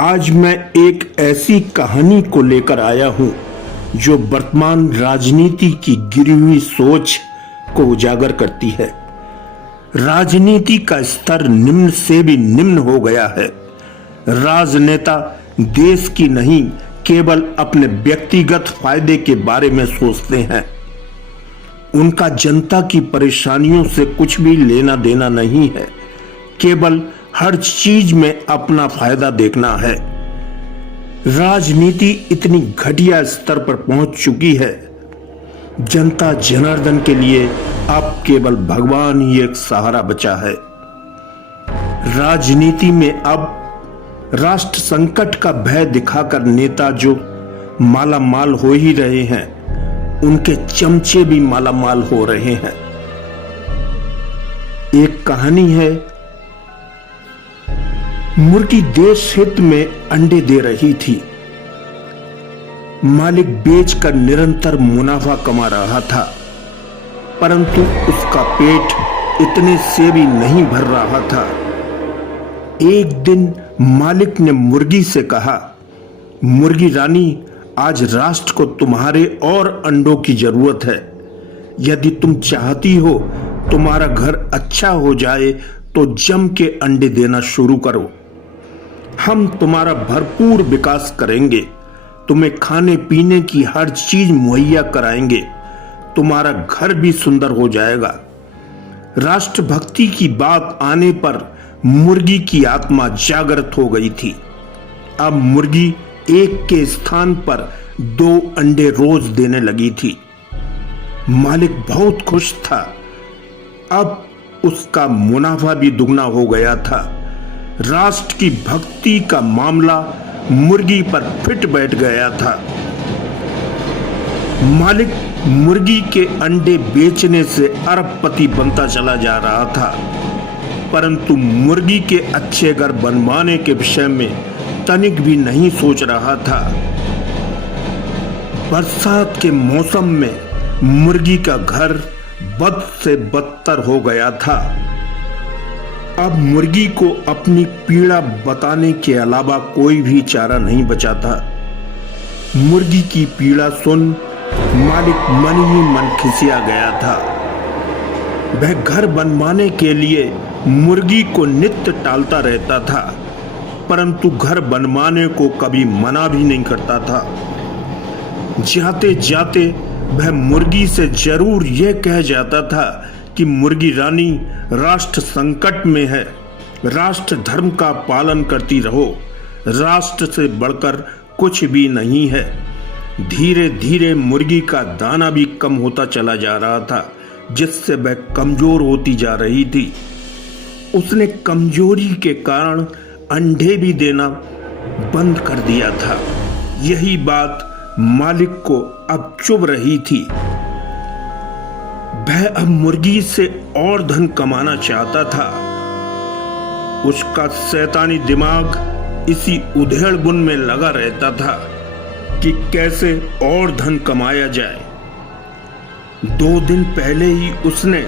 आज मैं एक ऐसी कहानी को लेकर आया हूं जो वर्तमान राजनीति की गिरी हुई सोच को उजागर करती है। राजनीति का स्तर निम्न से भी निम्न हो गया है। राजनेता देश की नहीं केवल अपने व्यक्तिगत फायदे के बारे में सोचते हैं। उनका जनता की परेशानियों से कुछ भी लेना देना नहीं है। केवल हर चीज में अपना फायदा देखना है। राजनीति इतनी घटिया स्तर पर पहुंच चुकी है। जनता जनार्दन के लिए अब केवल भगवान ही एक सहारा बचा है। राजनीति में अब राष्ट्र संकट का भय दिखाकर नेता जो मालामाल हो ही रहे हैं, उनके चमचे भी मालामाल हो रहे हैं। एक कहानी है, मुर्गी देश हित में अंडे दे रही थी। मालिक बेचकर निरंतर मुनाफा कमा रहा था, परंतु उसका पेट इतने से भी नहीं भर रहा था। एक दिन मालिक ने मुर्गी से कहा, मुर्गी रानी, आज राष्ट्र को तुम्हारे और अंडों की जरूरत है। यदि तुम चाहती हो तुम्हारा घर अच्छा हो जाए तो जम के अंडे देना शुरू करो। हम तुम्हारा भरपूर विकास करेंगे, तुम्हें खाने पीने की हर चीज मुहैया कराएंगे, तुम्हारा घर भी सुंदर हो जाएगा। राष्ट्रभक्ति की बात आने पर मुर्गी की आत्मा जागृत हो गई थी। अब मुर्गी एक के स्थान पर 2 अंडे रोज देने लगी थी। मालिक बहुत खुश था। अब उसका मुनाफा भी दुगना हो गया था। राष्ट्र की भक्ति का मामला मुर्गी पर फिट बैठ गया था। मालिक मुर्गी के अंडे बेचने से अरबपति बनता चला जा रहा था, परंतु मुर्गी के अच्छे घर बनवाने के विषय में तनिक भी नहीं सोच रहा था। बरसात के मौसम में मुर्गी का घर बद से बदतर हो गया था। अब मुर्गी को अपनी पीड़ा बताने के अलावा कोई भी चारा नहीं बचा था। मुर्गी की पीड़ा सुन मालिक मन ही मन खिसिया गया था। वह घर बनवाने के लिए मुर्गी को नित्य टालता रहता था, परंतु घर बनवाने को कभी मना भी नहीं करता था। जाते जाते वह मुर्गी से जरूर यह कह जाता था कि मुर्गी रानी, राष्ट्र संकट में है, राष्ट्र धर्म का पालन करती रहो, राष्ट्र से बढ़कर कुछ भी नहीं है। धीरे धीरे मुर्गी का दाना भी कम होता चला जा रहा था, जिससे वह कमजोर होती जा रही थी। उसने कमजोरी के कारण अंडे भी देना बंद कर दिया था। यही बात मालिक को अब चुभ रही थी। वह अब मुर्गी से और धन कमाना चाहता था। उसका शैतानी दिमाग इसी उधेड़ बुन में लगा रहता था कि कैसे और धन कमाया जाए। 2 दिन पहले ही उसने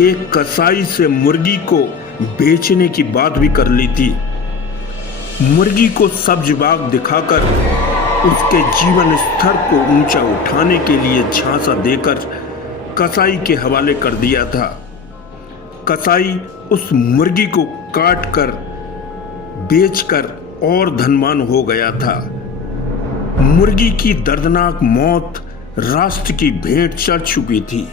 एक कसाई से मुर्गी को बेचने की बात भी कर ली थी। मुर्गी को सब्ज बाग दिखाकर उसके जीवन स्तर को ऊंचा उठाने के लिए झांसा देकर कसाई के हवाले कर दिया था। कसाई उस मुर्गी को काटकर बेचकर और धनवान हो गया था। मुर्गी की दर्दनाक मौत राष्ट्र की भेंट चढ़ चुकी थी।